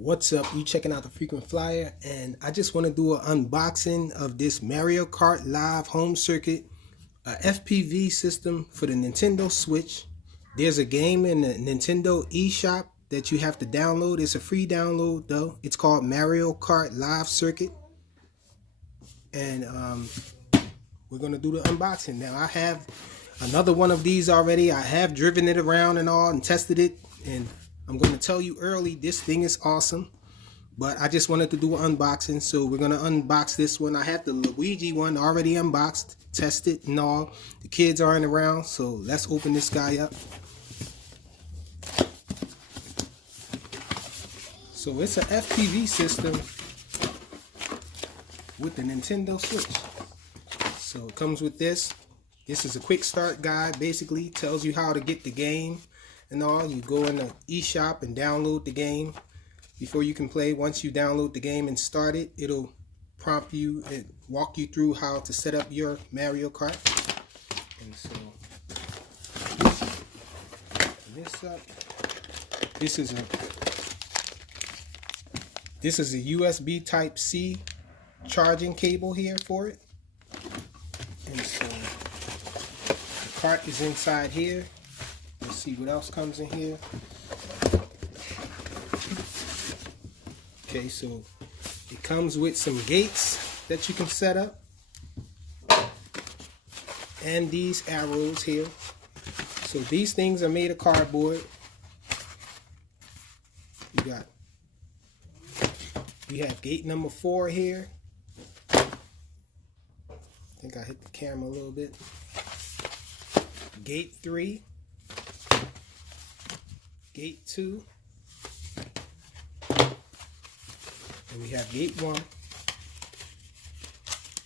What's up? You checking out the Frequent Flyer, and I just want to do an unboxing of this Mario Kart Live Home Circuit, a FPV system for the Nintendo Switch. There's a game in the Nintendo eShop that you have to download. It's a free download though. It's called Mario Kart Live Circuit, and we're gonna do the unboxing. Now I have another one of these already. I have driven it around and all and tested it, and I'm going to tell you early, this thing is awesome, but I just wanted to do an unboxing, so we're going to unbox this one. I have the Luigi one already unboxed, tested and all. The kids aren't around, so let's open this guy up. So it's a FPV system with the Nintendo Switch. So it comes with this. This is a quick start guide, basically tells you how to get the game and all. You go in the eShop and download the game before you can play. Once you download the game and start it, it'll prompt you and walk you through how to set up your Mario Kart. And so this up. This is a USB Type C charging cable here for it. And so the cart is inside here. Let's see what else comes in here. Okay, so it comes with some gates that you can set up, and these arrows here. So these things are made of cardboard. We have gate number 4 here. I think I hit the camera a little bit. Gate 3. Gate 2, and we have gate 1.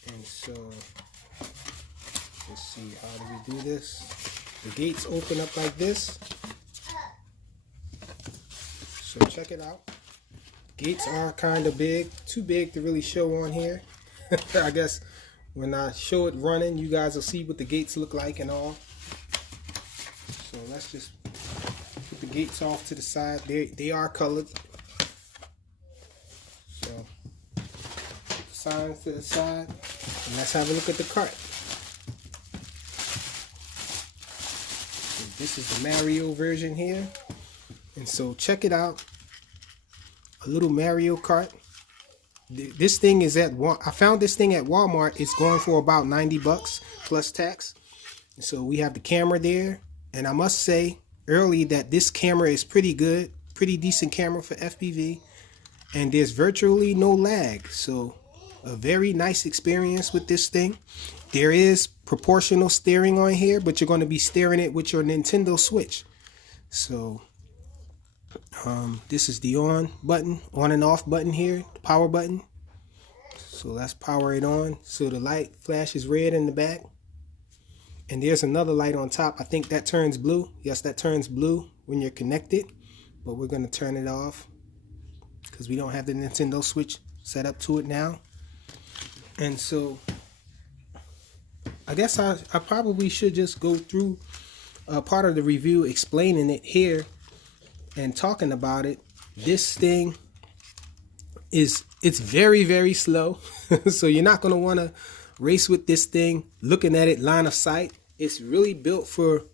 And so let's see, how do we do this? The gates open up like this. So check it out. Gates are kind of big, too big to really show on here. I guess when I show it running, you guys will see what the gates look like and all. So let's just put the gates off to the side. They are colored. So signs to the side, and let's have a look at the cart. So this is the Mario version here, and so check it out. A little Mario Kart. This thing is at I found this thing at Walmart. It's going for about 90 bucks plus tax. And so we have the camera there, and I must say early that this camera is pretty good, pretty decent camera for FPV, and there's virtually no lag. So a very nice experience with this thing. There is proportional steering on here, but you're going to be steering it with your Nintendo Switch. So this is the on and off button here, the power button. So let's power it on. So the light flashes red in the back. And there's another light on top. I think that turns blue. Yes, that turns blue when you're connected. But we're going to turn it off because we don't have the Nintendo Switch set up to it now. And so I guess I probably should just go through part of the review explaining it here and talking about it. This thing it's very, very slow. So you're not going to want to race with this thing looking at it line of sight. It's really built for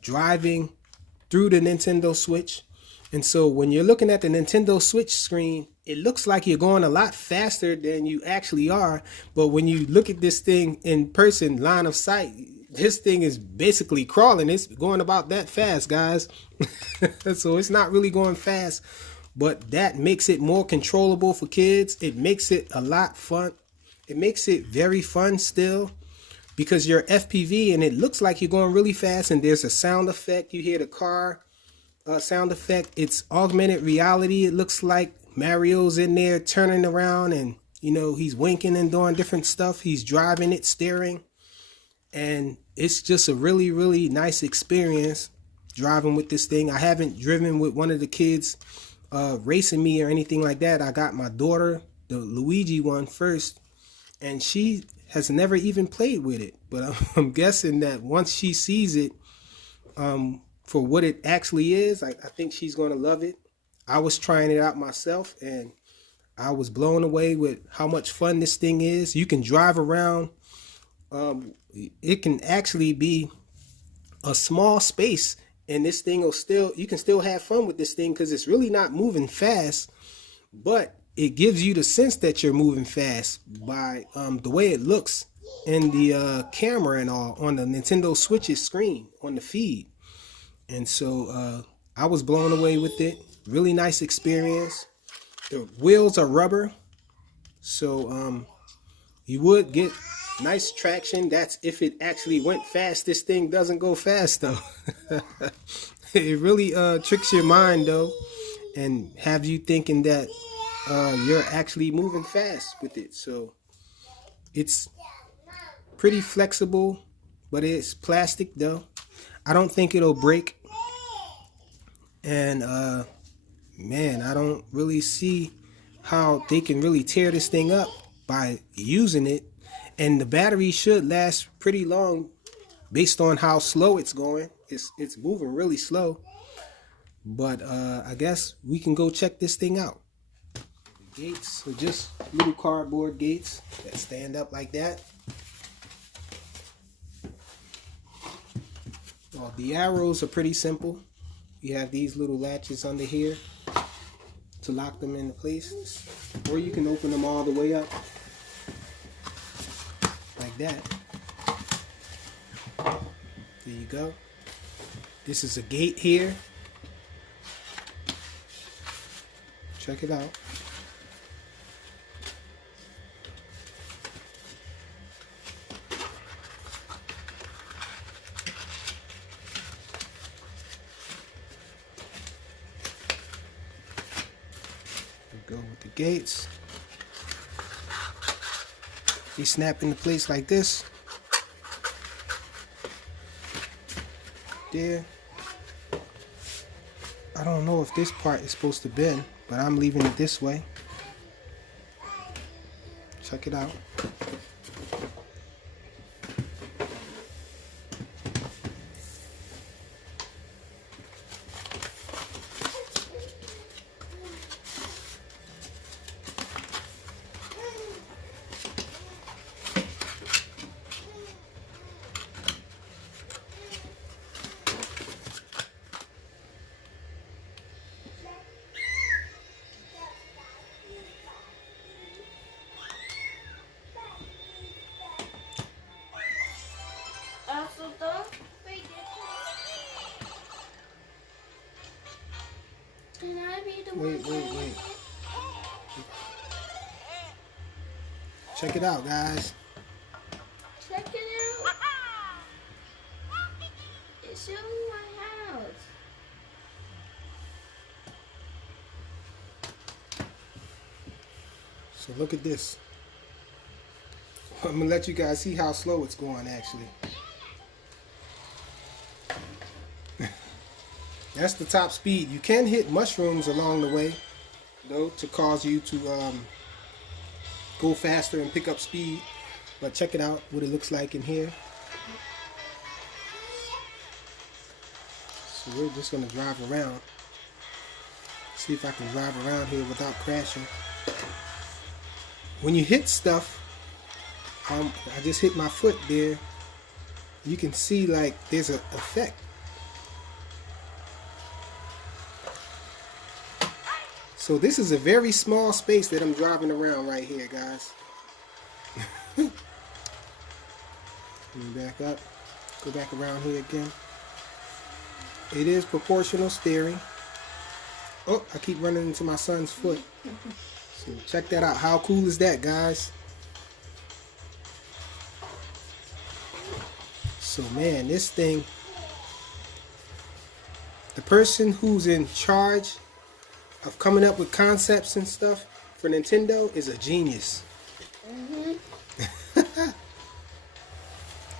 driving through the Nintendo Switch. And so when you're looking at the Nintendo Switch screen, it looks like you're going a lot faster than you actually are. But when you look at this thing in person, line of sight, this thing is basically crawling. It's going about that fast, guys. So it's not really going fast, but that makes it more controllable for kids. It makes it a lot fun. It makes it very fun still, because you're FPV and it looks like you're going really fast, and there's a sound effect. You hear the car sound effect. It's augmented reality. It looks like Mario's in there turning around, and you know, he's winking and doing different stuff. He's driving it, steering, and it's just a really, really nice experience driving with this thing. I haven't driven with one of the kids racing me or anything like that. I got my daughter, the Luigi one, first, and she has never even played with it. But I'm guessing that once she sees it for what it actually is, I think she's going to love it. I was trying it out myself, and I was blown away with how much fun this thing is. You can drive around. It can actually be a small space, and this thing will still, you can still have fun with this thing because it's really not moving fast, but it gives you the sense that you're moving fast by the way it looks in the camera and all on the Nintendo Switch's screen on the feed. And so I was blown away with it. Really nice experience. The wheels are rubber, so you would get nice traction. That's if it actually went fast. This thing doesn't go fast though. It really tricks your mind though, and have you thinking that you're actually moving fast with it. So it's pretty flexible, but it's plastic though. I don't think it'll break. And man, I don't really see how they can really tear this thing up by using it. And the battery should last pretty long based on how slow it's going. It's moving really slow. But I guess we can go check this thing out. The gates are just little cardboard gates that stand up like that. Well, the arrows are pretty simple. You have these little latches under here to lock them into place, or you can open them all the way up like that. There you go. This is a gate here. Check it out. Go with the gates. You snap into place like this. There. I don't know if this part is supposed to bend, but I'm leaving it this way. Check it out. Wait. Check it out, guys. Check it out. It's showing my house. So look at this. I'm gonna let you guys see how slow it's going actually. That's the top speed. You can hit mushrooms along the way, though, to cause you to go faster and pick up speed. But check it out, what it looks like in here. So we're just going to drive around. See if I can drive around here without crashing. When you hit stuff, I just hit my foot there. You can see like there's an effect. So this is a very small space that I'm driving around right here, guys. Let me back up. Go back around here again. It is proportional steering. Oh, I keep running into my son's foot. So check that out. How cool is that, guys? So man, this thing, the person who's in charge of coming up with concepts and stuff for Nintendo is a genius.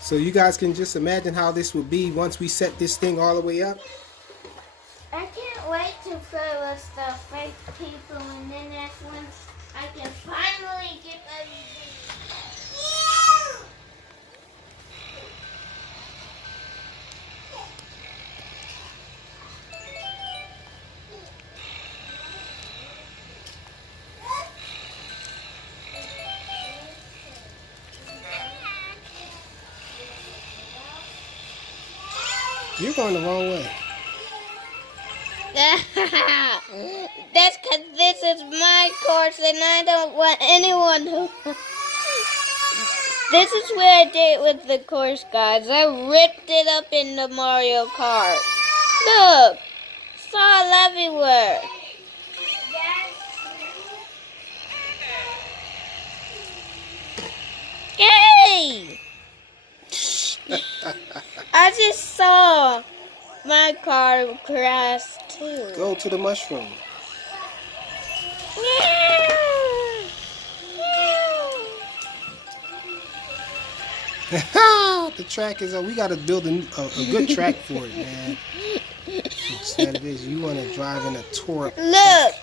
So you guys can just imagine how this would be once we set this thing all the way up. I can't wait to play with the fake people, and then that's when I can finally get everything. You're going the wrong way. That's because this is my course and I don't want anyone to... This is what I did with the course, guys. I ripped it up in the Mario Kart. Look! It's all everywhere. Yay! I just saw my car crash too. Go to the mushroom. The track is we got to build a good track for it, man. Instead of this, you want to drive in a torque. Look!